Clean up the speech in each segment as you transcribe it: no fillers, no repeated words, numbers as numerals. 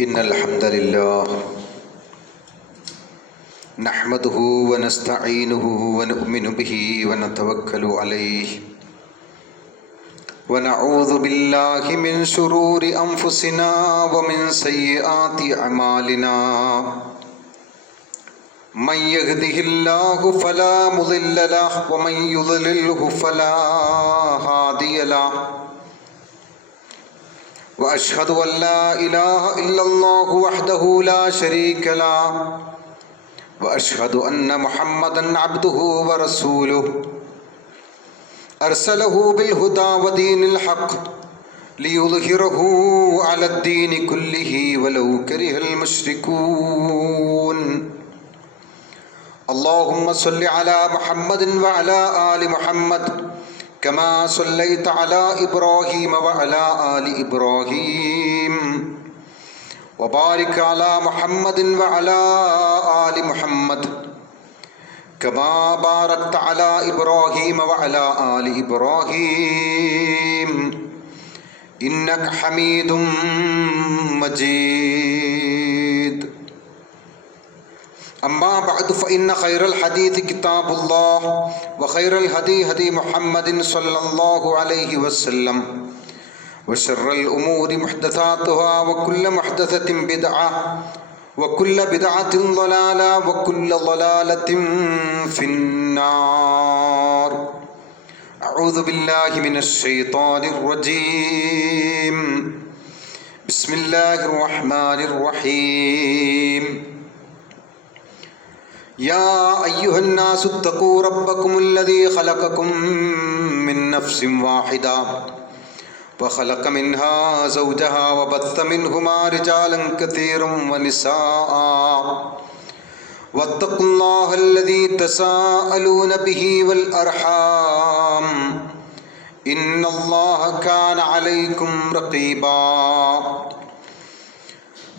إن الحمد لله نحمده ونستعينه ونؤمن به ونتوكل عليه ونعوذ بالله من شرور أنفسنا ومن سيئات أعمالنا من يهده الله فلا مضل له ومن يضلله فلا هادي له وأشهد أن لا إله إلا الله وحده لا شريك له وأشهد أن محمدا عبده ورسوله أرسله بالهدى ودين الحق ليظهره على الدين كله ولو كره المشركون اللهم صل على محمد وعلى آل محمد كما صليت على إبراهيم وعلى آل إبراهيم وبارك على محمد وعلى آل محمد كما باركت على إبراهيم وعلى آل إبراهيم إنك حميد مجيد أما بعد فإن خير الحديث كتاب الله وخير الهدي هدي محمد صلى الله عليه وسلم وشر الأمور محدثاتها وكل محدثة بدعة وكل بدعة ضلالة وكل ضلالة في النار أعوذ بالله من الشيطان الرجيم بسم الله الرحمن الرحيم يا أيها الناس اتقوا ربكم الذي خلقكم من نفس واحدة وخلق منها زوجها وبث منهما رجالا كثيرا ونساء واتقوا الله الذي تساءلون به والأرحام إن الله كان عليكم رقيبا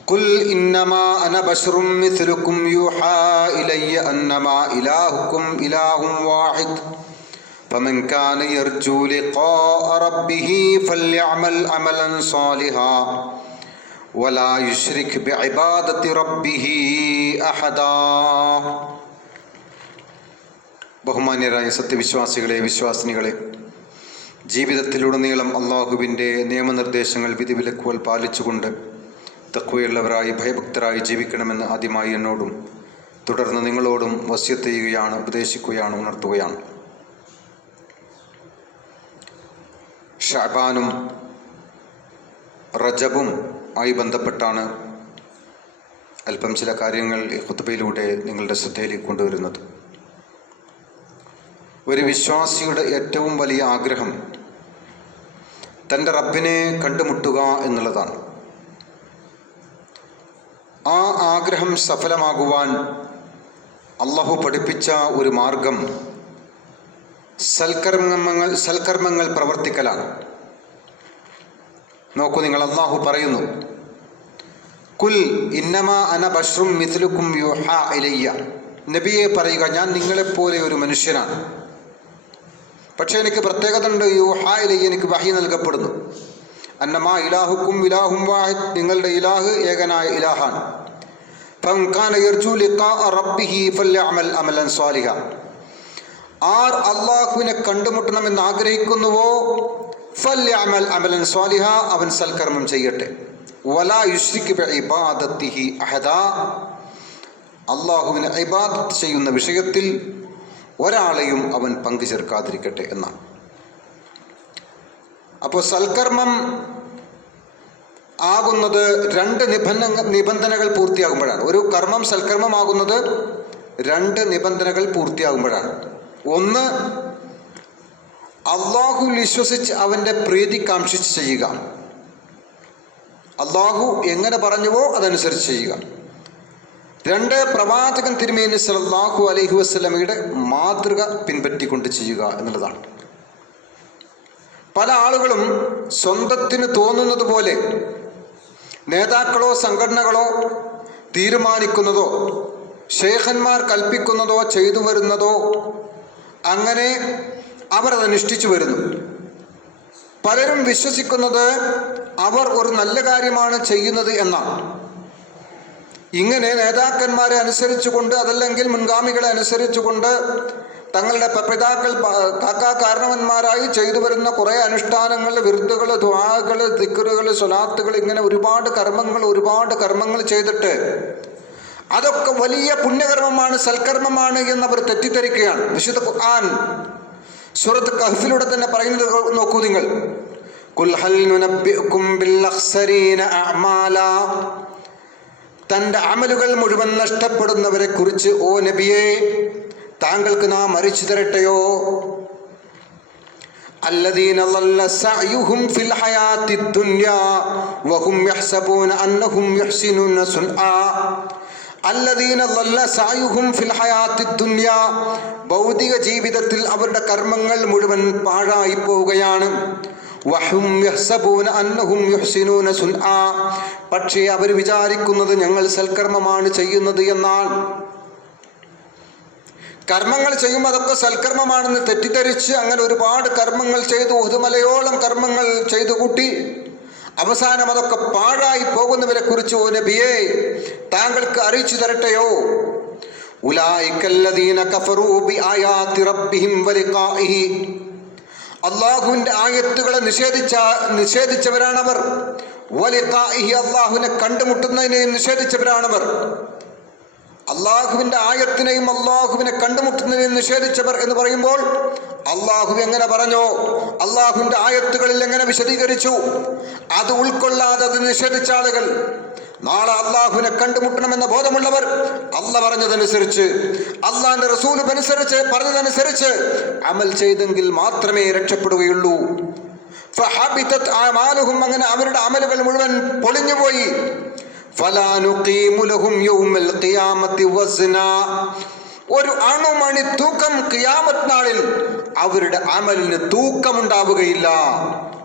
قل إنما أنا بشر مثلكم يوحى إلي أنما إلهكم إله واحد فمن كان يرجو لقاء ربه فليعمل عملا صالحا ولا يشرك بعبادة ربه أحدا. ബഹുമാന്യരായ സത്യവിശ്വാസികളെ, വിശ്വാസിനികളെ, ജീവിതത്തിലുടനീളം അള്ളാഹുവിൻ്റെ നിയമനിർദ്ദേശങ്ങൾ, വിധിവിലക്കുകൾ പാലിച്ചുകൊണ്ട് തഖ്വയുള്ളവരായി ഭയഭക്തരായി ജീവിക്കണമെന്ന് ആദ്യമായി എന്നോടും തുടർന്ന് നിങ്ങളോടും വസിയത്ത് ചെയ്യുകയാണ്, ഉപദേശിക്കുകയാണ്, ഉണർത്തുകയാണ്. ഷഅബാനും റജബും ആയി ബന്ധപ്പെട്ടാണ് അല്പം ചില കാര്യങ്ങൾ ഈ ഖുത്ബയിലൂടെ നിങ്ങളുടെ ശ്രദ്ധയിലേക്ക് കൊണ്ടുവരുന്നത്. ഒരു വിശ്വാസിയുടെ ഏറ്റവും വലിയ ആഗ്രഹം തൻ്റെ റബ്ബിനെ കണ്ടുമുട്ടുക എന്നുള്ളതാണ്. ആ ആഗ്രഹം സഫലമാകുവാൻ അല്ലാഹു പഠിപ്പിച്ച ഒരു മാർഗം സൽക്കർമ്മങ്ങൾ പ്രവർത്തിക്കലാണ്. നോക്കൂ നിങ്ങൾ, അല്ലാഹു പറയുന്നു, കുൽ ഇന്നമാ അന ബശ്റും മിഥ്ലുക്കും യൂഹാ ഇലയ്യ. നബിയെ പറയുക, ഞാൻ നിങ്ങളെപ്പോലെ ഒരു മനുഷ്യനാണ്, പക്ഷേ എനിക്ക് പ്രത്യേകത ഉണ്ട്. യൂഹാ ഇലയ്യ, എനിക്ക് വഹി നൽകപ്പെടുന്നു. അന്നമാ ഇലാഹുക്കും ഇലാഹും വാഹിദ്, നിങ്ങളുടെ ഇലാഹ് ഏകനായ ഇലാഹാണ്. ഫമൻ കാന യർജു ലിഖാഅ റബ്ബിഹി ഫല്യഅമൽ അമലൻ സ്വാലിഹ. ആർ അല്ലാഹുവിനെ കണ്ടുമുട്ടണമെന്ന് ആഗ്രഹിക്കുന്നുവോ ഫല്യഅമൽ അമലൻ സ്വാലിഹ, അവൻ സൽക്കർമ്മം ചെയ്യട്ടെ. വലാ യുശ്രിക് ബിഇബാദത്തിഹി അഹദാ, അല്ലാഹുവിനെ ഇബാദത്ത് ചെയ്യുന്ന വിഷയത്തിൽ ഒരാളെയും അവൻ പങ്കു ചേർക്കാതിരിക്കട്ടെ എന്നാണ്. അപ്പോൾ സൽക്കർമ്മം ആകുന്നത് രണ്ട് നിബന്ധനകൾ പൂർത്തിയാകുമ്പോഴാണ്. ഒരു കർമ്മം സൽക്കർമ്മമാകുന്നത് രണ്ട് നിബന്ധനകൾ പൂർത്തിയാകുമ്പോഴാണ്. ഒന്ന്, അള്ളാഹു വിശ്വസിച്ച് അവൻ്റെ പ്രീതി കാംക്ഷിച്ച് ചെയ്യുക. അള്ളാഹു എങ്ങനെ പറഞ്ഞുവോ അതനുസരിച്ച് ചെയ്യുക. രണ്ട്, പ്രവാചകൻ തിരുമേനി സല്ലല്ലാഹു അലൈഹി വസല്ലമയുടെ മാതൃക പിൻപറ്റിക്കൊണ്ട് ചെയ്യുക എന്നുള്ളതാണ്. പല ആളുകളും സ്വന്തത്തിന് തോന്നുന്നത് പോലെ നേതാക്കളോ സംഘടനകളോ തീരുമാനിക്കുന്നതോ ശൈഖന്മാർ കൽപ്പിക്കുന്നതോ ചെയ്തു വരുന്നതോ അങ്ങനെ അവർ അതനുഷ്ഠിച്ചു വരുന്നു. പലരും വിശ്വസിക്കുന്നത് അവർ ഒരു നല്ല കാര്യമാണ് ചെയ്യുന്നത് എന്നാണ്. ഇങ്ങനെ നേതാക്കന്മാരെ അനുസരിച്ചുകൊണ്ട്, അതല്ലെങ്കിൽ മുൻഗാമികളെ അനുസരിച്ചുകൊണ്ട് തങ്ങളുടെ പിതാക്കൾ കാരണവന്മാരായി ചെയ്തു വരുന്ന കുറേ അനുഷ്ഠാനങ്ങൾ, വിരുദ്ധകൾ, ദുആകൾ, ദിക്റുകൾ, സ്വലാത്തുകൾ, ഇങ്ങനെ ഒരുപാട് കർമ്മങ്ങൾ ചെയ്തിട്ട് അതൊക്കെ വലിയ പുണ്യകർമ്മമാണ്, സൽക്കർമ്മമാണ് എന്നവർ തെറ്റിദ്ധരിക്കുകയാണ്. വിശുദ്ധ ഖുർആൻ സൂറത്ത് കഹ്ഫിലൂടെ തന്നെ പറയുന്നത് നോക്കൂ നിങ്ങൾ. ഖുൽ ഹൽ നുനബ്ബിഉകും ബിൽ അഖ്സരീന അഅമാലാ, തൻ്റെ അമലുകൾ മുഴുവൻ നഷ്ടപ്പെടുന്നവരെ കുറിച്ച് ഓ നബിയെ താങ്കൾക്ക് നാം അറിയിച്ചു തരട്ടെയോ? അല്ലദീന ളല്ല സഅയുഹും ഫിൽ ഹയാത്തി ദുനിയാ വഹും യഹ്സബൂന അന്നഹും യുഹ്സിനൂന സുൻആ. അല്ലദീന ളല്ല സഅയുഹും ഫിൽ ഹയാത്തി ദുനിയാ, ഭൗതിക ജീവിതത്തിൽ അവരുടെ കർമ്മങ്ങൾ മുഴുവൻ പാഴായി പോവുകയാണ്. വഹും യഹ്സബൂന അന്നഹും യുഹ്സിനൂന സുൻആ, പക്ഷേ അവർ വിചാരിക്കുന്നത് ഞങ്ങൾ സൽക്കർമ്മമാണ് ചെയ്യുന്നത് എന്നാണ്. കർമ്മങ്ങൾ ചെയ്യുമ്പോൾ അതൊക്കെ സൽക്കർമ്മമാണെന്ന് തെറ്റിദ്ധരിച്ച് അങ്ങനെ ഒരുപാട് കർമ്മങ്ങൾ ചെയ്തു, ഒതുമലയോളം കർമ്മങ്ങൾ ചെയ്തു കൂട്ടി അവസാനം അതൊക്കെ പാഴായി പോകുന്നവരെ കുറിച്ച് ഓ നബിയെ താങ്കൾക്ക് അറിയിച്ചു തരട്ടെയോ? ഉലൈകല്ലദീന കഫറൂ ബിആയാതി റബ്ബിഹിം വലിഖാഇഹി, അല്ലാഹുവിൻ്റെ ആയത്തുകളെ നിഷേധിച്ചവരാണവർ. വലിഖാഇഹി, അല്ലാഹുവിനെ കണ്ടുമുട്ടുന്നതിനെയും നിഷേധിച്ചവരാണവർ. അള്ളാഹുവിൻ്റെ ആയത്തിനെയും അള്ളാഹുവിനെ കണ്ടുമുട്ടുന്നതിനെയും നിഷേധിച്ചവർ എന്ന് പറയുമ്പോൾ അള്ളാഹു എങ്ങനെ പറഞ്ഞോ, അള്ളാഹുവിൻ്റെ ആയത്തുകളിൽ എങ്ങനെ വിശദീകരിച്ചു, അത് ഉൾക്കൊള്ളാതെ അത് നിഷേധിച്ച ആളുകൾ നാളെ അള്ളാഹുവിനെ കണ്ടുമുട്ടണമെന്ന ബോധമുള്ളവർ അള്ളാഹ് പറഞ്ഞതനുസരിച്ച്, അള്ളാഹിന്റെ റസൂൽ പറഞ്ഞതനുസരിച്ച് അമൽ ചെയ്തെങ്കിൽ മാത്രമേ രക്ഷപ്പെടുകയുള്ളൂ. ഫഹബിതത് അഅമാലുഹും, അങ്ങനെ അവരുടെ അമലുകൾ മുഴുവൻ പൊളിഞ്ഞുപോയി. ഫലാ നുഖീമു ലഹും യൗമൽ ഖിയാമത്തി വസ്നാ, ഒരു അണുമണി തൂക്കം ഖിയാമത്ത് നാളിൽ അവരുടെ അമലിന് തൂക്കമുണ്ടാവുകയില്ല.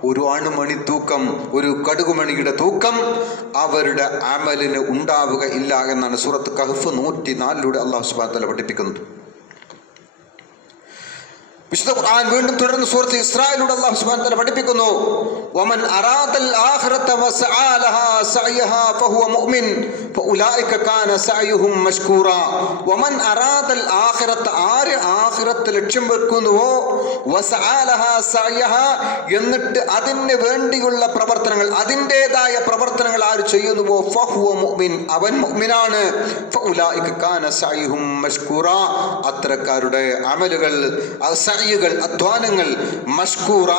ഒരു അണുമണി തൂക്കം, ഒരു കടുകുമണിയുടെ തൂക്കം അവരുടെ അമലിന് ഉണ്ടാവുകയില്ല എന്നാണ് സൂറത്ത് കഹ്ഫ് 104 അല്ലാഹു സുബ്ഹാനഹു വ തആല പഠിപ്പിക്കുന്നത്. വിശുദ്ധ ഖുർആൻ വീണ്ടും തുടർന്ന് സൂറത്ത് ഇസ്രായിലൂടെ അല്ലാഹു സുബ്ഹാനഹു വ തആല പഠിപ്പിക്കുന്നു, വമൻ അറാദൽ ആഖിറത വസആ ലഹാ സഅയഹാ ഫഹുവ മുഅ്മിൻ ഫഉലൈക കാന സഅയുഹും മഷ്കൂറ. വമൻ അറാദൽ ആഖിറത, ആര് ആഖിറത്ത് ലക്ഷ്യം വെക്കുന്നുവോ, വസആ ലഹാ സഅയഹാ, എന്നിട്ട് അതിന് വേണ്ടിയുള്ള പ്രവർത്തനങ്ങൾ, അതിൻ്റെതായ പ്രവർത്തനങ്ങൾ ആര് ചെയ്യുന്നുവോ, ഫഹുവ മുഅ്മിൻ, അവൻ മുഅ്മിനാണ്. ഫഉലൈക കാന സഅയുഹും മഷ്കൂറ, അത്തരക്കാരുടെ അമലുകൾ, അധ്വാനങ്ങൾ മഷ്കൂറ,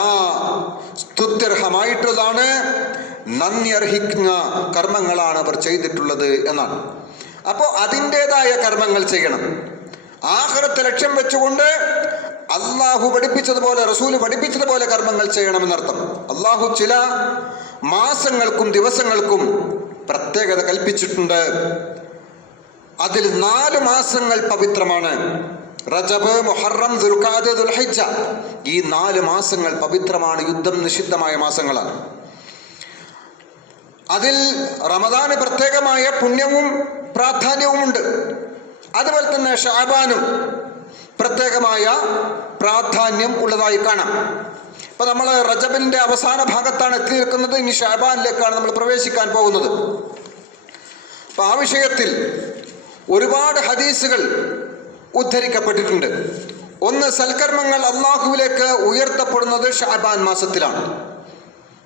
സ്തുത്യർഹമായിട്ടുള്ളതാണ്, നന്ദി അർഹിക്കുന്ന കർമ്മങ്ങളാണ് അവർ ചെയ്തിട്ടുള്ളത് എന്നാണ്. അപ്പോൾ അതിൻ്റെതായ കർമ്മങ്ങൾ ചെയ്യണം. ആഖിറത്ത് ലക്ഷ്യം വെച്ചുകൊണ്ട് അള്ളാഹു പഠിപ്പിച്ചതുപോലെ, റസൂല് പഠിപ്പിച്ചതുപോലെ കർമ്മങ്ങൾ ചെയ്യണമെന്നർത്ഥം. അള്ളാഹു ചില മാസങ്ങൾക്കും ദിവസങ്ങൾക്കും പ്രത്യേകത കൽപ്പിച്ചിട്ടുണ്ട്. അതിൽ 4 മാസങ്ങൾ പവിത്രമാണ്. റജബ്, മുഹറം, ദുൽഖഅദ, ദുൽഹിജ്ജ, ഈ 4 മാസങ്ങൾ പവിത്രമാണ്, യുദ്ധം നിഷിദ്ധമായ മാസങ്ങളാണ്. അതിൽ റമദാന് പ്രത്യേകമായ പുണ്യവും പ്രാധാന്യവുമുണ്ട്. അതുപോലെ തന്നെ ഷഅബാനും പ്രത്യേകമായ പ്രാധാന്യം ഉള്ളതായി കാണാം. ഇപ്പൊ നമ്മൾ റജബിന്റെ അവസാന ഭാഗത്താണ് എത്തി നിൽക്കുന്നത്. ഇനി ഷഅബാനിലേക്കാണ് നമ്മൾ പ്രവേശിക്കാൻ പോകുന്നത്. അപ്പൊ ആ വിഷയത്തിൽ ഒരുപാട് ഹദീസുകൾ ഉദ്ധരിക്കപ്പെട്ടിട്ടുണ്ട്. ഒന്ന്, സൽക്കർമ്മങ്ങൾ അള്ളാഹുവിലേക്ക് ഉയർത്തപ്പെടുന്നത് ഷഅബാൻ മാസത്തിലാണ്.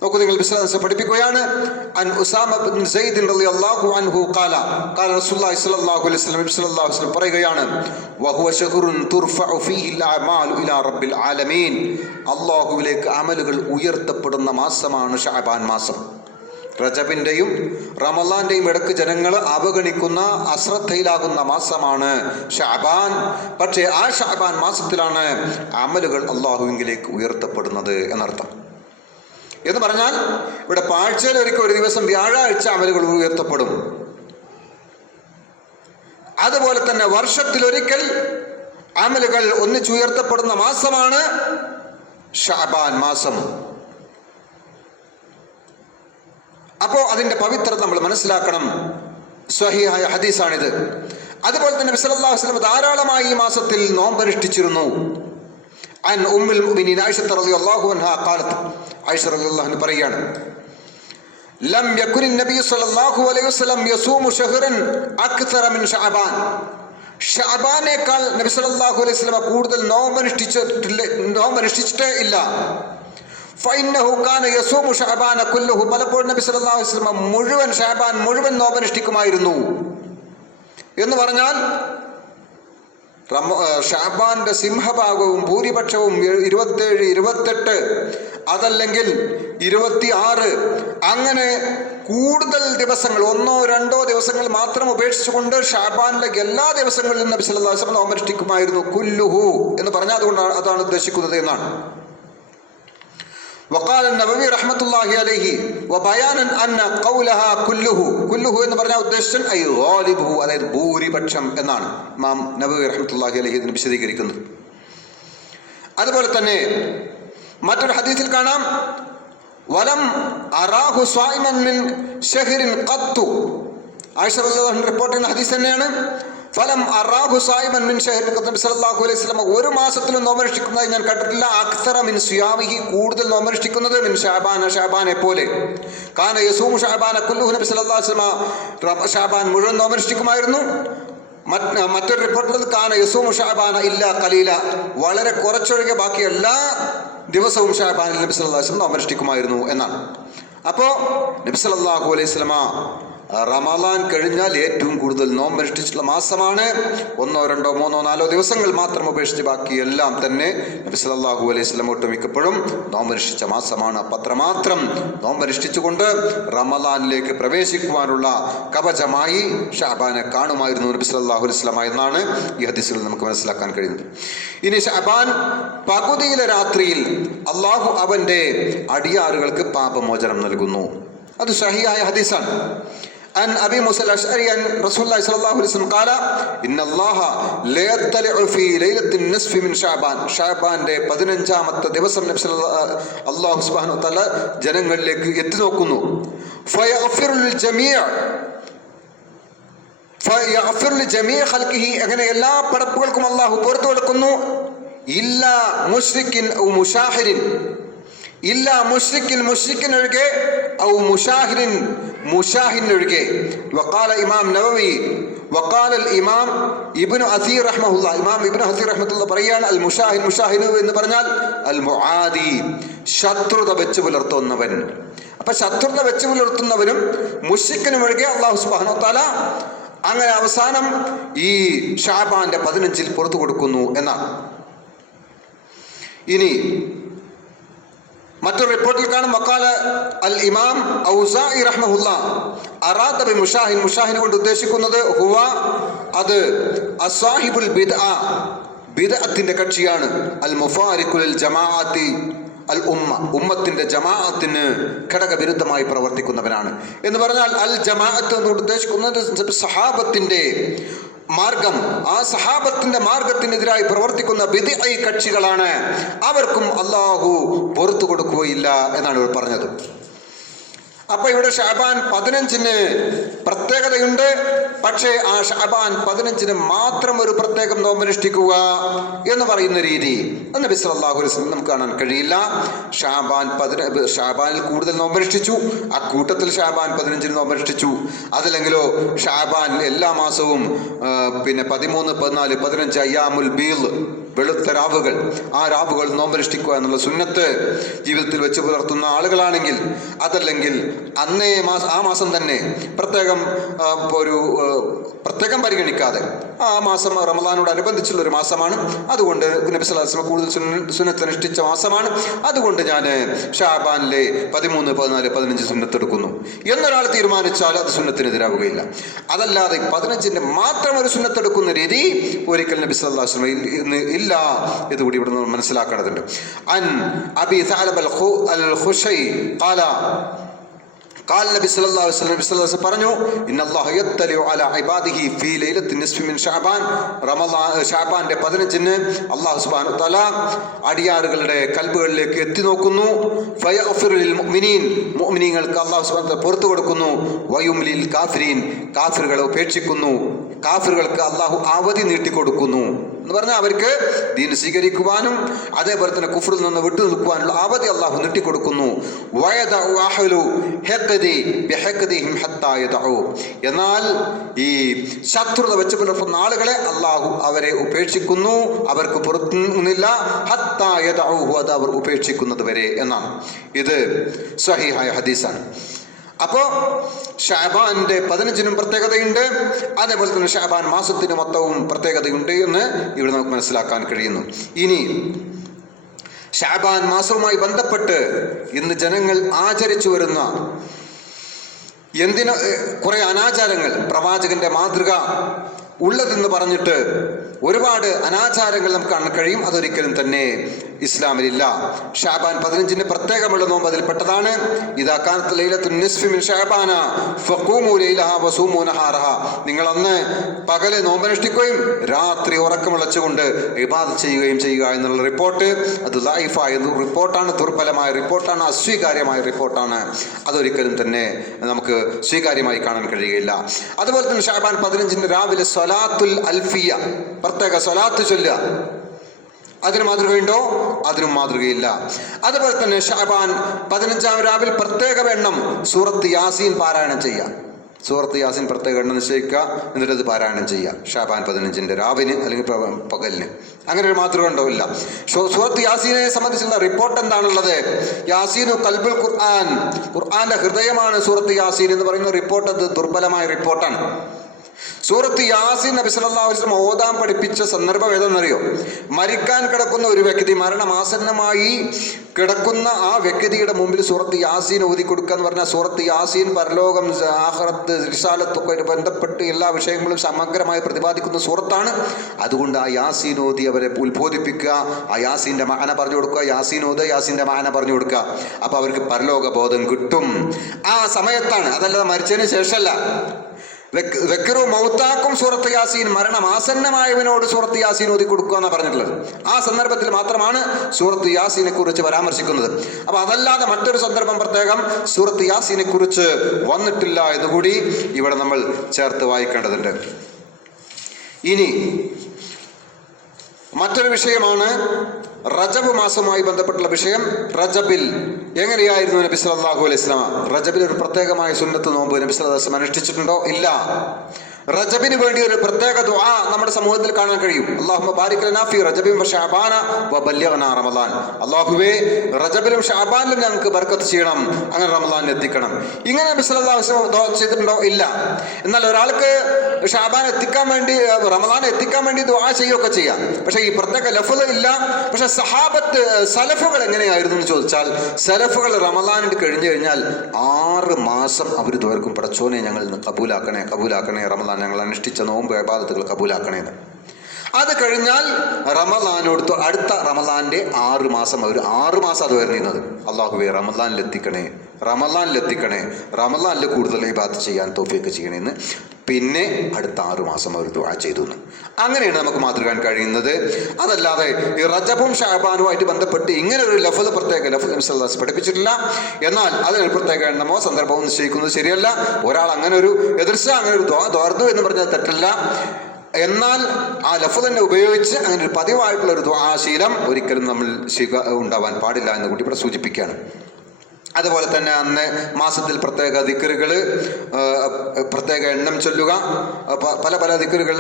നോക്കൂ നിങ്ങൾ, ബിസ്മില്ലാഹ് പഠിപ്പിക്കുകയാണ്. അൻ ഉസാമ ബിൻ സയ്യിദ് റളിയല്ലാഹു അൻഹു ഖാല ഖാല റസൂലുള്ളാഹി സ്വല്ലല്ലാഹു അലൈഹി വസല്ലം പറയുകയാണ്, വഹുവ ശഹ്റുൻ തുർഫഉ ഫീഹിൽ അഅമാലു ഇലാ റബ്ബിൽ ആലമീൻ, അള്ളാഹുവിലേക്ക് അമലുകൾ ഉയർത്തപ്പെടുന്ന മാസമാണ് ഷഅബാൻ മാസം. റജബിൻ്റെയും റമളാന്റെയും ഇടക്ക് ജനങ്ങൾ അവഗണിക്കുന്ന, അശ്രദ്ധയിലാകുന്ന മാസമാണ് ഷഅബാൻ. പക്ഷേ ആ ഷഅബാൻ മാസത്തിലാണ് അമലുകൾ അള്ളാഹുവിലേക്ക് ഉയർത്തപ്പെടുന്നത് എന്നർത്ഥം. എന്ന് പറഞ്ഞാൽ ഇവിടെ ആഴ്ചയിൽ ഒരു ദിവസം വ്യാഴാഴ്ച അമലുകൾ ഉയർത്തപ്പെടും. അതുപോലെ തന്നെ വർഷത്തിലൊരിക്കൽ അമലുകൾ ഒന്നിച്ചുയർത്തപ്പെടുന്ന മാസമാണ് ഷഅബാൻ മാസം. അപ്പോൾ അതിൻ്റെ പവിത്രത നമ്മൾ മനസ്സിലാക്കണം. സ്വഹീഹായ ഹദീസാണിത്. അതുപോലെ തന്നെ നബി സല്ലല്ലാഹു അലൈഹി വസല്ലം ധാരാളമായി ഈ മാസത്തിൽ നോമ്പനുഷ്ഠിച്ചിരുന്നു. അൻ ഉമ്മുൽ മുഅ്മിനീൻ ആയിഷ റളിയല്ലാഹു അൻഹാ ഖാലത്ത്, ആയിഷ റളിയല്ലാഹു അൻഹ പറയുകയാണ്, ലം യകുനി നബി സല്ലല്ലാഹു അലൈഹി വസല്ലം യസൂമു ശഹ്റൻ അക്തറ മിൻ ശഅബാൻ. ഷഅബാനേക്കാൾ നബി സല്ലല്ലാഹു അലൈഹി വസല്ലം കൂടുതൽ നോമ്പനുഷ്ഠിച്ചിട്ടേ ഇല്ല. ഫഇന്നഹു കാന യസൂമു ശഅബാന കുല്ലഹു. പലപ്പോഴും നബി സല്ലല്ലാഹു അലൈഹി വസല്ലം മുഴുവൻ ഷഅബാൻ മുഴുവൻ നോമ്പനുഷ്ഠിക്കുമായിരുന്നു. എന്ന് പറഞ്ഞാൽ ഷഅബാന്റെ സിംഹഭാഗവും ഭൂരിപക്ഷവും 27, 28 അതല്ലെങ്കിൽ 26 അങ്ങനെ കൂടുതൽ ദിവസങ്ങൾ, 1 or 2 ദിവസങ്ങൾ മാത്രം ഉപേക്ഷിച്ചുകൊണ്ട് ഷഅബാനിലെ എല്ലാ ദിവസങ്ങളിലും നബി സല്ലല്ലാഹു അലൈഹി വസല്ലം നോമ്പനുഷ്ഠിക്കുമായിരുന്നു. കുല്ലുഹു എന്ന് പറഞ്ഞാൽ അതുകൊണ്ടാണ് അതാണ് ഉദ്ദേശിക്കുന്നത് എന്നാണ്. وقال النووي رحمة الله عليه وبيانا أن قولها كله എന്ന് പറഞ്ഞാൽ ഉദ്ദേശം ഐ ഗാലിബുഹു, അതായത് ഭൂരിപക്ഷം എന്നാണ് ഇമാം നവവി റഹ്മത്തുള്ളാഹി അലൈഹി ഇതിനെ വിശദീകരിക്കുന്നത്. അതുപോലെ തന്നെ മറ്റൊരു ഹദീസിൽ കാണാം വലം അറാഹു സ്വായിമൻ മിൻ ശഹ്റിൻ ഖത്തു. ആയിഷ റളിയല്ലാഹു അൻഹ റിപ്പോർട്ട് ചെയ്യുന്ന ഹദീസ് തന്നെയാണ്. ഫലം അറാഹു സായിമൻ മിൻ ശഹ്റിൻ ഖത്തു. നബി സല്ലല്ലാഹു അലൈഹി വസല്ലം ഒരു മാസത്തിലും നോമ്പനുഷ്ഠിക്കുന്നത് ഞാൻ കണ്ടിട്ടില്ല. അക്സറ മിൻ സിയാമിഹി, കൂടുതൽ നോമ്പനുഷ്ഠിക്കുന്നത് മിൻ ഷഅബാനെ പോലെ. കാന യസൂമു ഷഅബാന കുല്ലുഹു. നബി സല്ലല്ലാഹു അലൈഹി വസല്ലം ഷഅബാൻ മുഴുവൻ നോമ്പനുഷ്ഠിക്കുമായിരുന്നു. മറ്റൊരു റിപ്പോർട്ടിൽ കാന യസൂമു ഷഅബാന ഇല്ല ഖലീല, വളരെ കുറച്ചൊഴികെ ബാക്കി എല്ലാ ദിവസവും ഷഅബാനിൽ നബി സല്ലല്ലാഹു അലൈഹി വസല്ലം നോമ്പനുഷ്ഠിക്കുമായിരുന്നു എന്നാണ്. അപ്പോൾ നബി സല്ലല്ലാഹു അലൈഹി വസല്ലം റമളാൻ കഴിഞ്ഞാൽ ഏറ്റവും കൂടുതൽ നോമ്പനുഷ്ഠിച്ചിട്ടുള്ള മാസമാണ്. 1, 2, 3, 4 ദിവസങ്ങൾ മാത്രം ഉപേക്ഷിച്ച് ബാക്കി എല്ലാം തന്നെ നബി സല്ലല്ലാഹു അലൈഹി വസല്ലം ഒട്ടുമിക്കപ്പോഴും നോമ്പനുഷ്ഠിച്ച മാസമാണ്. അപ്പം അത്രമാത്രം നോമ്പനുഷ്ഠിച്ചുകൊണ്ട് റമളാനിലേക്ക് പ്രവേശിക്കുവാനുള്ള കവചമായി ഷഅബാനെ കാണുമായിരുന്നു നബി സല്ലല്ലാഹു അലൈഹി വസല്ലം എന്നാണ് ഈ ഹദീസിൽ നമുക്ക് മനസ്സിലാക്കാൻ കഴിയുന്നത്. ഇനി ഷഅബാൻ പകുതിയിലെ രാത്രിയിൽ അള്ളാഹു അവൻ്റെ അടിയാറുകൾക്ക് പാപമോചനം നൽകുന്നു. അത് സ്വഹീഹായ ഹദീസാണ്. عن أبي موسى الأشعري عن رسول الله صلى الله عليه وسلم قال إن الله لا يطلع في ليلة النصف من شعبان. ഷഅബാന്റെ 15-ാമത്തെ ദിവസം നബി അല്ലാഹു സുബ്ഹാനഹു വ തആല ജനങ്ങളിലേക്ക് എത്തി നോക്കുന്നു. ഫയഗ്ഫിറു ലിൽ ജമീഅ ഖൽഖിഹി, അങ്ങനെ എല്ലാ പടപ്പുകൾക്കും അല്ലാഹു പുറത്തു കൊടുക്കുന്നു. ഇല്ലാ മുശ്രിക്കിൻ ഔ മുശാഹിരിൻ, ഇല്ല മുശ്രിക്കിൻ ഒഴികെ, ഔ മുശാഹിൻ ഒഴികെ. വഖാല ഇമാം നവവി വഖാല ഇമാം ഇബ്നു അസീർ റഹ്മഹുല്ലാഹ്, ഇമാം ഇബ്നു അസീർ റഹ്മത്തുള്ളാഹി പറയാണ് അൽ മുശാഹിൻ എന്ന് പറഞ്ഞാൽ അൽ മുആദി, ശത്രുത വെച്ച് പുലർത്തുന്നവൻ. അപ്പൊ ശത്രുത വെച്ച് പുലർത്തുന്നവനും മുശ്രിക്കിനും ഒഴികെ അല്ലാഹു സുബ്ഹാനഹു വ തആല അങ്ങനെ അവസാനം ഈ ഷഅബാന്റെ 15-ൽ പുറത്തു കൊടുക്കുന്നു എന്നാണ്. ഇനി മറ്റൊരു റിപ്പോർട്ടിൽ കാണും വഖാല അൽ ഇമാം ഔസാഇ റഹ്മഹുല്ലാഹ് അറാദ ബി മുശാഹിൻ കൊണ്ട് ഉദ്ദേശിക്കുന്നത് ഹുവ, അത് അസ്സാഹിബുൽ ബിദ്അത്തിന്റെ കക്ഷിയാണ്. അൽ മുഫാരിഖുൽ ജമാഅത്തി അൽ ഉമ്മത്തിന്റെ ജമാഅത്തിന് ഘടകവിരുദ്ധമായി പ്രവർത്തിക്കുന്നവനാണ് എന്ന് പറഞ്ഞാൽ അൽ ജമാഅത്ത് എന്ന് ഉദ്ദേശിക്കുന്നത് സഹാബത്തിന്റെ മാർഗം, ആ സഹാബത്തിന്റെ മാർഗത്തിനെതിരായി പ്രവർത്തിക്കുന്ന ബിദ്അ കക്ഷികളാണ്. അവർക്കും അല്ലാഹു പുറത്തു കൊടുക്കുകയില്ല എന്നാണ് ഇവർ പറഞ്ഞത്. അപ്പൊ ഇവിടെ ഷഅബാൻ 15-ന് പ്രത്യേകതയുണ്ട്. പക്ഷേ ആ ഷഅബാൻ 15-ന് മാത്രം ഒരു പ്രത്യേകം നോമ്പനുഷ്ഠിക്കുക എന്ന് പറയുന്ന രീതി നബി സല്ലല്ലാഹു അലൈഹി വസല്ലം നമുക്ക് കാണാൻ കഴിയില്ല. ഷഅബാനിൽ കൂടുതൽ നോമ്പനുഷ്ഠിച്ചു, ആ കൂട്ടത്തിൽ ഷഅബാൻ 15-ന് നോമ്പനുഷ്ഠിച്ചു. അതല്ലെങ്കിലോ ഷഅബാൻ എല്ലാ മാസവും 13, 14, 15 അയ്യാമുൽ ബീദ്, വെളുത്ത രാവുകൾ, ആ രാവുകൾ നോമ്പനുഷ്ഠിക്കുക എന്നുള്ള സുന്നത്ത് ജീവിതത്തിൽ വെച്ച് പുലർത്തുന്ന ആളുകളാണെങ്കിൽ, അതല്ലെങ്കിൽ ആ മാസം തന്നെ പ്രത്യേകം പരിഗണിക്കാതെ ആ മാസം റമളാനോടനുബന്ധിച്ചുള്ള ഒരു മാസമാണ്, അതുകൊണ്ട് നബി സല്ലല്ലാഹു അലൈഹി വസല്ലം കൂടുതൽ സുന്നത്ത് അനുഷ്ഠിച്ച മാസമാണ്, അതുകൊണ്ട് ഞാൻ ഷഅബാനിലെ 13, 14, 15 സുന്നത്ത് എടുക്കുന്നു എന്നൊരാൾ തീരുമാനിച്ചാൽ അത് സുന്നത്തിനെതിരാവുകയില്ല. അതല്ലാതെ 15-ന്റെ മാത്രം ഒരു സുന്നത്ത് എടുക്കുന്ന രീതി ഒരിക്കൽ നബി സല്ലല്ലാഹു അലൈഹി വസല്ലം ഇല്ല ഇതുകൂടി ഇവിടെ നിന്ന് മനസ്സിലാക്കേണ്ടതുണ്ട്. അൻ അബി സഅലബ അൽ ഖുശൈ ഖാല قال النبي صلى الله عليه وسلم പറഞ്ഞു ഇന്നല്ലാഹു യത്തലിഉ അലാ ഇബാദിഹി ഫീ ലൈലത്തിൻ നിസ്ഫി മിൻ ശഅബാൻ. ഷഅബാന്റെ 15-ന് അല്ലാഹു സുബ്ഹാനഹു വ തആല അടിയാറുകളുടെ കൽബുകളിലേക്ക് എത്തി നോക്കുന്നു. ഫയഗ്ഫിറു ലിൽ മുഅ്മിനീങ്ങൾക്ക് അല്ലാഹു സുബ്ഹാനഹു വ തആല പുറത്തു കൊടുക്കുന്നു. വയുംലിൽ കാഫിരീൻ, കാഫിറുകളെ ഉപേക്ഷിക്കുന്നു. കാഫിറുകൾക്ക് അള്ളാഹു അവധി നീട്ടിക്കൊടുക്കുന്നു എന്ന് പറഞ്ഞാൽ അവർക്ക് ദീൻ സ്വീകരിക്കുവാനും അതേപോലെ തന്നെ കുഫറിൽ നിന്ന് വിട്ടു നിൽക്കുവാനുള്ള അവധി അള്ളാഹു നീട്ടിക്കൊടുക്കുന്നു. എന്നാൽ ഈ ശത്രുത വെച്ച് പുലർത്തുന്ന ആളുകളെ അള്ളാഹു അവരെ ഉപേക്ഷിക്കുന്നു, അവർക്ക് പുറത്തുനിന്നില്ല, അത് അവർ ഉപേക്ഷിക്കുന്നത് വരെ എന്നാണ്. ഇത് സ്വഹീഹായ ഹദീസാണ്. അപ്പോൾ ഷഅബാന്റെ 15-നും പ്രത്യേകതയുണ്ട്, അതേപോലെ തന്നെ ഷഅബാൻ മാസത്തിന് മൊത്തവും പ്രത്യേകതയുണ്ട് എന്ന് ഇവിടെ നമുക്ക് മനസ്സിലാക്കാൻ കഴിയുന്നു. ഇനി ഷഅബാൻ മാസവുമായി ബന്ധപ്പെട്ട് ഇന്ന് ജനങ്ങൾ ആചരിച്ചു വരുന്ന കുറെ അനാചാരങ്ങൾ, പ്രവാചകന്റെ മാതൃക ഉള്ളതെന്ന് പറഞ്ഞിട്ട് ഒരുപാട് അനാചാരങ്ങൾ നമുക്ക് കാണാൻ കഴിയും. അതൊരിക്കലും തന്നെ ഇസ്ലാമിലില്ല. ഷഅബാൻ 15-ന് പ്രത്യേകമുള്ള നോമ്പ് അതിൽപ്പെട്ടതാണ്. ഇദാ കാനത്ത് ലൈലത്തുൻ നിസ്ഫി മിൻ ഷഅബാന ഫഖൂമു ലൈലഹാ വസൂമു നഹാറഹാ. നിങ്ങൾ അന്ന് പകല് നോമ്പനുഷ്ഠിക്കുകയും രാത്രി ഉറക്കമുളച്ചുകൊണ്ട് ഇബാദത്ത് ചെയ്യുകയും ചെയ്യുക എന്നുള്ള റിപ്പോർട്ട് അത് ലൈഫായ റിപ്പോർട്ടാണ്, ദുർബലമായ റിപ്പോർട്ടാണ്, അസ്വീകാര്യമായ റിപ്പോർട്ടാണ്. അതൊരിക്കലും തന്നെ നമുക്ക് സ്വീകാര്യമായി കാണാൻ കഴിയുകയില്ല. അതുപോലെ തന്നെ ഷഅബാൻ 15-ന് രാവിലെ സ്വലാത്തുൽ അൽഫിയ, പ്രത്യേക സ്വലാത്ത് ചൊല്ലുക, അതിന് മാതൃകയുണ്ടോ? അതിനും മാതൃകയില്ല. അതുപോലെ തന്നെ ഷഅബാൻ 15-ാം രാവിൽ പ്രത്യേക എണ്ണം സൂറത്ത് യാസീൻ പാരായണം ചെയ്യുക. സൂറത്ത് യാസീൻ പ്രത്യേക എണ്ണം നിശ്ചയിക്കുക, എന്നിട്ട് അത് പാരായണം ചെയ്യുക ഷഅബാൻ 15-ന്റെ രാവിന് അല്ലെങ്കിൽ പകലിന്. അങ്ങനെ ഒരു മാതൃക ഉണ്ടോ? ഇല്ല. സൂറത്ത് യാസീനെ സംബന്ധിച്ചുള്ള റിപ്പോർട്ട് എന്താണുള്ളത്? യാസീനു ഖൽബുൽ ഖുർആൻ, ഖുർആന്റെ ഹൃദയമാണ് സൂറത്ത് യാസീൻ എന്ന് പറയുന്ന റിപ്പോർട്ട്. അത് ദുർബലമായ റിപ്പോർട്ടാണ്. സൂറത്ത് യാസീൻ നബി സല്ലല്ലാഹു അലൈഹി വസല്ലം ഓതാൻ പഠിപ്പിച്ച സന്ദർഭം ഏതെന്നറിയോ? മരിക്കാൻ കിടക്കുന്ന ഒരു വ്യക്തി, മരണമാസന്നമായി കിടക്കുന്ന ആ വ്യക്തിയുടെ മുമ്പിൽ സൂറത്ത് യാസീൻ ഓതി കൊടുക്കുക എന്ന് പറഞ്ഞാൽ, സൂറത്ത് യാസീൻ പരലോകം, ആഖിറത്ത്, റിസാലത്തൊക്കെ ബന്ധപ്പെട്ട് എല്ലാ വിഷയങ്ങളും സമഗ്രമായി പ്രതിപാദിക്കുന്ന സൂറത്താണ്. അതുകൊണ്ട് ആ യാസീൻ ഓതി അവരെ ഉത്ബോധിപ്പിക്കുക, ആ യാസീൻ്റെ മാന പറഞ്ഞു കൊടുക്കുക, യാസീൻ ഓത്, യാസീൻ്റെ മാന പറഞ്ഞു കൊടുക്കുക. അപ്പോൾ അവർക്ക് പരലോക ബോധം കിട്ടും. ആ സമയത്താണ്, അതല്ലാതെ മരിച്ചതിന് ശേഷമല്ല. വെക്കറു മൗത്താക്കും സൂറത്ത് യാസീൻ, മരണമാസന്നമായവനോട് സൂറത്ത് യാസീൻ ഓതി കൊടുക്കുക എന്നാണ് പറഞ്ഞിട്ടുള്ളത്. ആ സന്ദർഭത്തിൽ മാത്രമാണ് സൂറത്ത് യാസീനെ കുറിച്ച് പരാമർശിക്കുന്നത്. അപ്പൊ അതല്ലാതെ മറ്റൊരു സന്ദർഭം പ്രത്യേകം സൂറത്ത് യാസീനെ കുറിച്ച് വന്നിട്ടില്ല എന്നുകൂടി ഇവിടെ നമ്മൾ ചേർത്ത് വായിക്കേണ്ടതുണ്ട്. ഇനി മറ്റൊരു വിഷയമാണ് റജബ് മാസവുമായി ബന്ധപ്പെട്ടുള്ള വിഷയം. റജബിൽ എങ്ങനെയായിരുന്നു നബി സല്ലല്ലാഹു അലൈഹി വസല്ലം? റജബിൽ ഒരു പ്രത്യേകമായ സുന്നത്ത് നോമ്പ് നബി സല്ലല്ലാഹു അലൈഹി വസല്ലം അനുഷ്ഠിച്ചിട്ടുണ്ടോ? ഇല്ല. റജബിന് വേണ്ടി ഒരു പ്രത്യേക ദുആ നമ്മുടെ സമൂഹത്തിൽ കാണാൻ കഴിയും. അല്ലാഹുമ്മ ബാരിക് ലനാ ഫീ റജബിൻ വശഅബാന വബല്ലിഗ്നാ റമളാൻ. അല്ലാഹുവേ, റജബിലും ഷഅബാനിലും ഞങ്ങൾക്ക് ബർക്കത്ത് ചെയ്യണം, അങ്ങനെ റമളാനിൽ എത്തിക്കണം. ഇങ്ങനെ നബി സല്ലല്ലാഹു അലൈഹി വസല്ലം ദുആ ചെയ്തിട്ടുണ്ടോ? ഇല്ല. എന്നാൽ ഒരാൾക്ക് ഷഅബാൻ എത്തിക്കാൻ വേണ്ടി, റമളാൻ എത്തിക്കാൻ വേണ്ടി ദുആ ചെയ്യുകയൊക്കെ ചെയ്യാം. പക്ഷേ ഈ പ്രത്യേക ലഫ്ള് ഇല്ല. പക്ഷെ സലഫുകൾ എങ്ങനെയായിരുന്നു എന്ന് ചോദിച്ചാൽ, സലഫുകൾ റമളാനിൽ കഴിഞ്ഞു കഴിഞ്ഞാൽ 6 മാസം അവർ ദുആർക്കും, പടച്ചോനെ ഞങ്ങൾ ഇന്ന് കബൂലാക്കണേ, റമളാൻ ഞങ്ങൾ അനുഷ്ഠിച്ച നോമ്പ് ഇബാദത്തുകൾ കബൂലാക്കണേന്ന്. അത് കഴിഞ്ഞാൽ റമളാനോട് അടുത്ത റമളാന്റെ 6 മാസം അവർ 6 മാസം അത് വരുന്നത്, അല്ലാഹുവേ റമളാനിലെത്തിക്കണേ, റമളാനിൽ കൂടുതൽ ഇബാദത്ത് ചെയ്യാൻ തൗഫീഖ് ചെയ്യണേന്ന്. പിന്നെ അടുത്ത 6 മാസം അവർ ദുആ ചെയ്തു. അങ്ങനെയാണ് നമുക്ക് മാതൃകാൻ കഴിയുന്നത്. അതല്ലാതെ ഈ റജബും ഷഅബാനുമായിട്ട് ബന്ധപ്പെട്ട് ഇങ്ങനെ ഒരു പ്രത്യേക ലഫ്ള് നബി സല്ലല്ലാഹു അലൈഹി വസല്ലം പഠിപ്പിച്ചിട്ടില്ല. എന്നാൽ അതിന് പ്രത്യേക എണ്ണമോ സന്ദർഭമോ നിശ്ചയിക്കുന്നത് ശരിയല്ല. ഒരാൾ അങ്ങനെ ഒരു അങ്ങനെ ഒരു ദുആ എന്ന് പറഞ്ഞാൽ തെറ്റല്ല. എന്നാൽ ആ ലഫ്ളിനെ ഉപയോഗിച്ച് അങ്ങനെ ഒരു പതിവായിട്ടുള്ള ഒരു ദുആശീലം ഒരിക്കലും നമ്മൾ ഉണ്ടാവാൻ പാടില്ല എന്ന് കൂടി ഇവിടെ സൂചിപ്പിക്കുകയാണ്. അതുപോലെ തന്നെ അന്ന് മാസത്തിൽ പ്രത്യേക ദിക്റുകൾ, പ്രത്യേക എണ്ണം ചൊല്ലുക, പല ദിക്റുകൾ.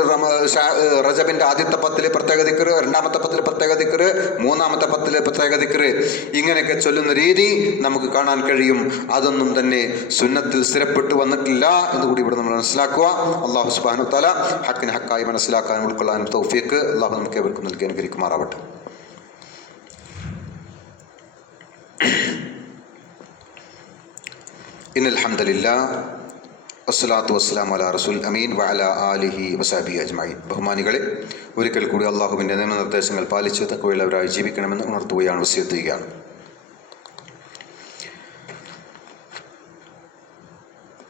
റജബിൻ്റെ ആദ്യത്തെ 10 പ്രത്യേക ദിക്റ്, 2ാമത്തെ 10 പ്രത്യേക ദിക്റ്, 3ാമത്തെ 10 പ്രത്യേക ദിക്റ്, ഇങ്ങനെയൊക്കെ ചൊല്ലുന്ന രീതി നമുക്ക് കാണാൻ കഴിയും. അതൊന്നും തന്നെ സുന്നത്തിൽ സ്ഥിരപ്പെട്ടു വന്നിട്ടില്ല എന്നുകൂടി ഇവിടെ നമ്മൾ മനസ്സിലാക്കുക. അല്ലാഹു സുബ്ഹാനഹു വ തആല ഹക്കിനെ ഹക്കായി മനസ്സിലാക്കാനും ഉൾക്കൊള്ളാനും തൗഫീഖ് അല്ലാഹു നമുക്ക് ഏവർക്കും നൽകി അനുഗ്രഹിക്കുമാറാവട്ടെ. ഇന്നൽ ഹംദലില്ലാഹ് വസ്സലാത്തു വസ്സലാമു അലാ റസൂൽ അമീൻ വഅലാ ആലിഹി വസഹബിഹി അജ്മഈൻ. ബഹുമാനികളെ, ഒരിക്കൽ കൂടി അള്ളാഹുവിൻ്റെ നിയമനിർദ്ദേശങ്ങൾ പാലിച്ച് തഖ്വയുള്ളവരായി ജീവിക്കണമെന്ന് ഉണർത്തുകയാണ്, വസിയത്ത് ചെയ്യുകയാണ്.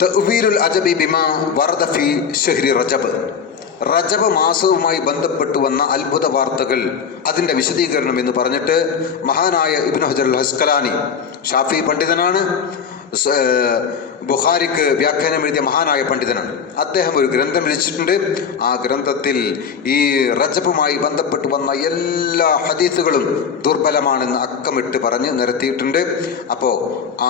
തഅ്വീലുൽ അജബി ബിമാ വറദ ഫീ ശഹ്രി റജബ്. റജബ് മാസവുമായി ബന്ധപ്പെട്ട് വന്ന അത്ഭുത വാർത്തകൾ, അതിൻ്റെ വിശദീകരണം എന്ന് പറഞ്ഞിട്ട് മഹാനായ ഇബ്നു ഹജർ അൽ അസ്കലാനി, ഷാഫി പണ്ഡിതനാണ്, ബുഖാരിക്ക് വ്യാഖ്യാനം എഴുതിയ മഹാനായ പണ്ഡിതനാണ്. അദ്ദേഹം ഒരു ഗ്രന്ഥം രചിച്ചിട്ടുണ്ട്. ആ ഗ്രന്ഥത്തിൽ ഈ റജബുമായി ബന്ധപ്പെട്ട് വന്ന എല്ലാ ഹദീസുകളും ദുർബലമാണെന്ന് അക്കമിട്ട് പറഞ്ഞ് നിരത്തിയിട്ടുണ്ട്. അപ്പോൾ ആ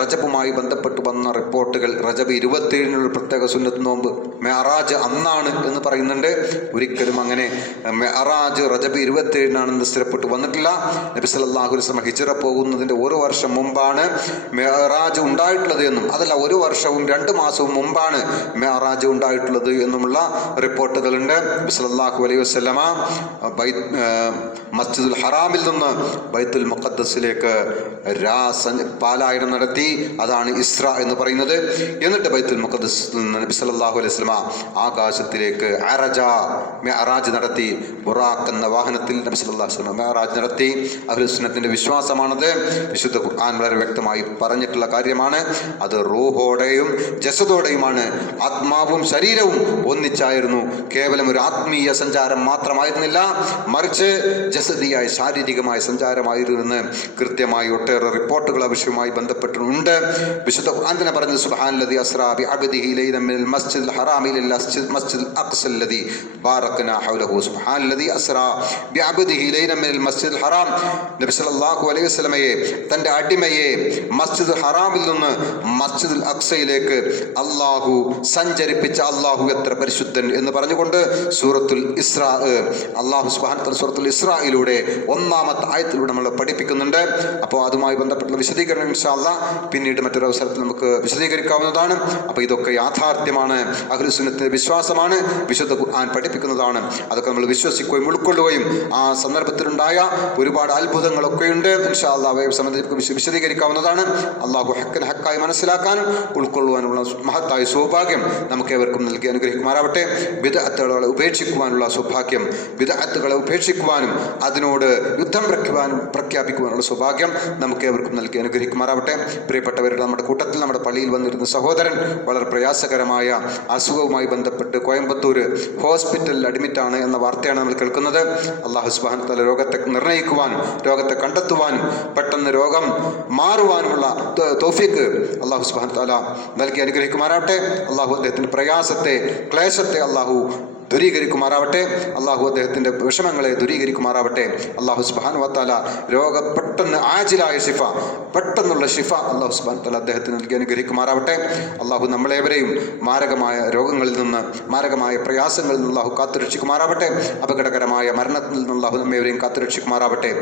റജബുമായി ബന്ധപ്പെട്ട് വന്ന റിപ്പോർട്ടുകൾ, റജബ് 27 പ്രത്യേക സുന്നത്ത് നോമ്പ്, മെഅറാജ് അന്നാണ് എന്ന് പറയുന്നുണ്ട്. ഒരിക്കലും അങ്ങനെ മെഅറാജ് റജബ് 27 സ്ഥിരപ്പെട്ട് വന്നിട്ടില്ല. നബി സല്ലല്ലാഹു അലൈഹി വസല്ലം ഹിജ്റ പോകുന്നതിൻ്റെ ഒരു വർഷം മുമ്പാണ് മെഅറാജ് ഉണ്ടായിട്ടുള്ളത് എന്നും, അതല്ല 1 വർഷവും 2 മാസവും മുമ്പാണ് മെഅറാജ് ഉണ്ടായിട്ടുള്ളത് എന്നുമുള്ള റിപ്പോർട്ടുകളുണ്ട്. നബി സല്ലല്ലാഹു അലൈഹി വസല്ലമ മസ്ജിദുൽ ഹറാമിൽ നിന്ന് ബൈത്തുൽ മുഖദ്ദസിലേക്ക് പാലായനം നടത്തി. അതാണ് ഇസ്ര എന്ന് പറയുന്നത്. എന്നിട്ട് ബൈത്തുൽ മുഖദ്ദസിൽ നിന്ന് നബി സല്ലല്ലാഹു അലൈഹി വസല്ലമ ആകാശത്തിലേക്ക് മെഅറാജ് നടത്തി. ബുറാഖ് എന്ന വാഹനത്തിൽ നബി സല്ലല്ലാഹു അലൈഹി വസല്ലമ മെഅറാജ് നടത്തി. അഹ്ലുസ് സുന്നത്തിന്റെ വിശ്വാസമാണത്. വിശുദ്ധ ഖുർആൻ വളരെ വ്യക്തമായി പറഞ്ഞിട്ടുള്ള കാര്യമാണ്. അത് റൂഹോടെയും ജസദോടെയുമാണ്. ആത്മാവും ശരീരവും ഒന്നിച്ചായിരുന്നു. കേവലം ഒരു ആത്മീയ സഞ്ചാരം മാത്രമായിരുന്നില്ല, മറിച്ച് ജസദിയായ ശാരീരികമായ സഞ്ചാരമായിരുന്നെന്ന് കൃത്യമായി ഒട്ടേറെ റിപ്പോർട്ടുകൾ ആ വിഷയവുമായി ബന്ധപ്പെട്ടിട്ടുണ്ട്. വിശുദ്ധ ഖുർആൻ തന്നെ പറഞ്ഞത് സുബ്ഹാനല്ലദി അസ്റാ ബിഅബ്ദിഹി ലൈലൻ മിനൽ മസ്ജിദിൽ ഹറാമി ഇലൽ മസ്ജിദിൽ അഖ്സല്ലദി ബാറക്നാ ഹൗലഹു. സുബ്ഹാനല്ലദി അസ്റാ ബിഅബ്ദിഹി ലൈലൻ മിനൽ മസ്ജിദിൽ ഹറാം. നബി സല്ലല്ലാഹു അലൈഹി വസല്ലമയെ, തൻ്റെ അടിമയെ മസ്ജിദുൽ ഹറാമിൽ നിന്ന് മസ്ജിദുൽ അഖ്സയിലേക്ക് അള്ളാഹു സഞ്ചരിപ്പിച്ച അള്ളാഹു എത്ര പരിശുദ്ധൻ എന്ന് പറഞ്ഞുകൊണ്ട് സൂറത്തുൽ ഇസ്രാ, അള്ളാഹു സുബ്ഹാനഹു വ തആല സൂറത്തുൽ ഇസ്രായിലൂടെ 1-ാമത്തെ ആയത്തിലൂടെ നമ്മൾ പഠിപ്പിക്കുന്നുണ്ട്. അപ്പോൾ അതുമായി ബന്ധപ്പെട്ടുള്ള വിശദീകരണം ഇൻഷാ അല്ലാഹ് പിന്നീട് മറ്റൊരു അവസരത്തിൽ നമുക്ക് വിശദീകരിക്കാവുന്നതാണ്. അപ്പോൾ ഇതൊക്കെ യാഥാർത്ഥ്യമാണ്, അഹ്ലുസ് സുന്നത്തിന്റെ വിശ്വാസമാണ്, വിശുദ്ധ ഖുർആൻ പഠിപ്പിക്കുന്നതാണ്. അതൊക്കെ നമ്മൾ വിശ്വസിക്കുകയും ഉൾക്കൊള്ളുകയും ആ സന്ദർഭത്തിലുണ്ടായ ഒരുപാട് അത്ഭുതങ്ങളൊക്കെയുണ്ട്. ഇൻഷാ അല്ലാഹ് അവയെ സംബന്ധിച്ച് വിശദീകരിക്കാവുന്നതാണ്. അള്ളാഹു ഹക്കിനെ ഹക്കായി മനസ്സിലാക്കാനും ഉൾക്കൊള്ളുവാനുള്ള മഹത്തായ സൗഭാഗ്യം നമുക്ക് ഏവർക്കും നൽകി അനുഗ്രഹിക്കുമാറാവട്ടെ. ബിദ്അത്തുകളെ ഉപേക്ഷിക്കുവാനുള്ള സൗഭാഗ്യം, ബിദ്അത്തുകളെ ഉപേക്ഷിക്കുവാനും അതിനോട് യുദ്ധം പ്രഖ്യാപിക്കുവാനുള്ള സൗഭാഗ്യം നമുക്ക് ഏവർക്കും നൽകി അനുഗ്രഹിക്കുമാറാവട്ടെ. പ്രിയപ്പെട്ടവരുടെ നമ്മുടെ കൂട്ടത്തിൽ നമ്മുടെ പള്ളിയിൽ വന്നിരുന്ന സഹോദരൻ വളരെ പ്രയാസകരമായ അസുഖവുമായി ബന്ധപ്പെട്ട് കോയമ്പത്തൂർ ഹോസ്പിറ്റലിൽ അഡ്മിറ്റാണ് എന്ന വാർത്തയാണ് നമ്മൾ കേൾക്കുന്നത്. അല്ലാഹു സുബ്ഹാനഹു വ തആല രോഗത്തെ നിർണ്ണയിക്കുവാനും രോഗത്തെ കണ്ടെത്തുവാനും പെട്ടെന്ന് രോഗം മാറുവാനുമുള്ള തൗഫീഖ് അല്ലാഹു സുബ്ഹാനഹു വ തആല നൽകി അനുഗ്രഹിക്കുമാറാവട്ടെ. അല്ലാഹു അദ്ദേഹത്തിൻ്റെ പ്രയാസത്തെ, ക്ലേശത്തെ അല്ലാഹു ദൂരീകരിക്കുമാറാവട്ടെ. അള്ളാഹു അദ്ദേഹത്തിൻ്റെ വിഷമങ്ങളെ ദൂരീകരിക്കുമാറാവട്ടെ. അള്ളാഹു സുബ്ഹാനഹു വ തആല പെട്ടെന്ന് ആജിലായ ഷിഫ, പെട്ടെന്നുള്ള ഷിഫ അള്ളാഹു സുബ്ഹാനഹു വ തആല അദ്ദേഹത്തിന് നൽകി അനുഗ്രഹിക്കുമാറാവട്ടെ. അള്ളാഹു നമ്മളേവരെയും മാരകമായ രോഗങ്ങളിൽ നിന്ന്, മാരകമായ പ്രയാസങ്ങളിൽ നിന്ന് അള്ളാഹു കാത്തുരക്ഷിക്കുമാറാവട്ടെ. അപകടകരമായ മരണത്തിൽ നിന്ന് അള്ളാഹു നമ്മേവരെയും കാത്തുരക്ഷിക്കുമാറാവട്ടെ.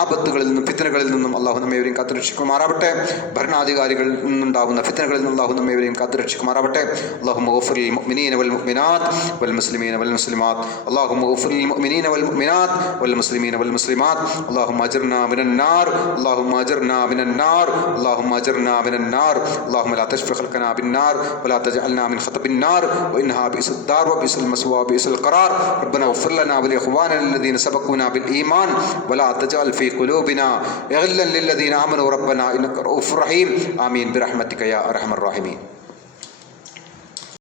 ആപത്തുകളിൽ നിന്നും ഫിത്നകളിൽ നിന്നും അള്ളാഹു നമ്മേവരെയും കാത്തുരക്ഷിക്കുമാറാവട്ടെ. ഭരണാധികാരികളിൽ നിന്നുണ്ടാവുന്ന ഫിത്നകളിൽ നിന്ന് അള്ളാഹു നമ്മേവരെയും കാത്തുരക്ഷിക്കുമാറാവട്ടെ. അല്ലാഹുമ്മ ഗഫിർ ലിൽ മുഅ്മിനീന വൽ മുഅ്മിനാത്ത് വൽ മുസ്ലിമീന والمسلمات اللهم اغفر للمؤمنين والمؤمنات والمسلمين والمسلمات اللهم اجرنا من النار اللهم اجرنا من النار اللهم اجرنا من النار اللهم لا تشفي خلقنا بالنار ولا تجعلنا من خطب النار وانها بئس الدار وبئس المثوى وبئس القرار ربنا اغفر لنا ولاخواننا الذين سبقونا بالايمان ولا تجعل في قلوبنا غلا للذين امنوا ربنا انك رؤوف رحيم آمين برحمتك يا ارحم الراحمين.